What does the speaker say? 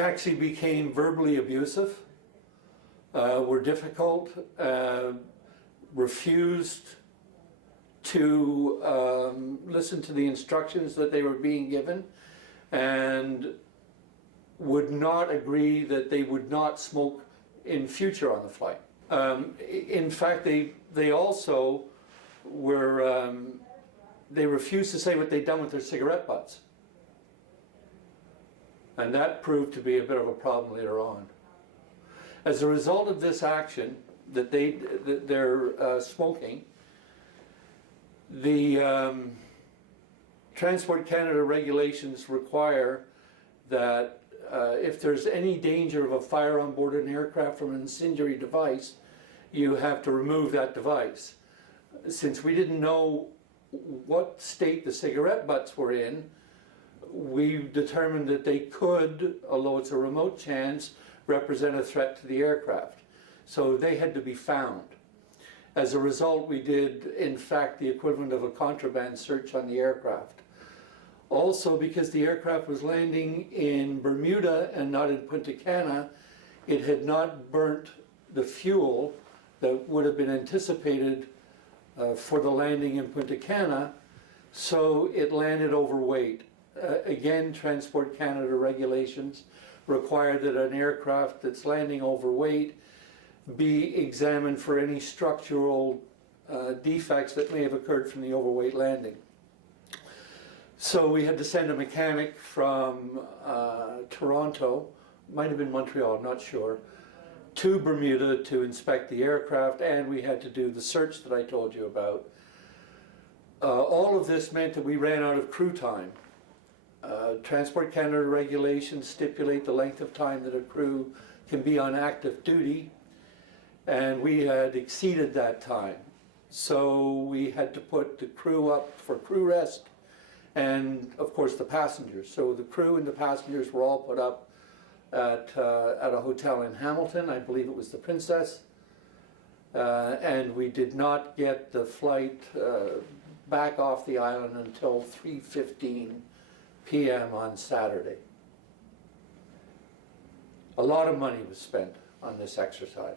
They actually became verbally abusive, were difficult, refused to listen to the instructions that they were being given, and would not agree that they would not smoke in future on the flight. In fact, they also were, they refused to say what they'd done with their cigarette butts. And that proved to be a bit of a problem later on. As a result of this action, that they're smoking, the Transport Canada regulations require that if there's any danger of a fire on board an aircraft from an incendiary device, you have to remove that device. Since we didn't know what state the cigarette butts were in, we determined that they could, although it's a remote chance, represent a threat to the aircraft. So they had to be found. As a result, we did, in fact, the equivalent of a contraband search on the aircraft. Also, because the aircraft was landing in Bermuda and not in Punta Cana, it had not burnt the fuel that would have been anticipated for the landing in Punta Cana, so it landed overweight. Again, Transport Canada regulations require that an aircraft that's landing overweight be examined for any structural defects that may have occurred from the overweight landing. So we had to send a mechanic from Toronto, might have been Montreal, I'm not sure, to Bermuda to inspect the aircraft, and we had to do the search that I told you about. All of this meant that we ran out of crew time. Transport Canada regulations stipulate the length of time that a crew can be on active duty, and we had exceeded that time. So we had to put the crew up for crew rest, and of course the passengers. So the crew and the passengers were all put up at a hotel in Hamilton. I believe it was the Princess, and we did not get the flight back off the island until 3:15 p.m. on Saturday. A lot of money was spent on this exercise.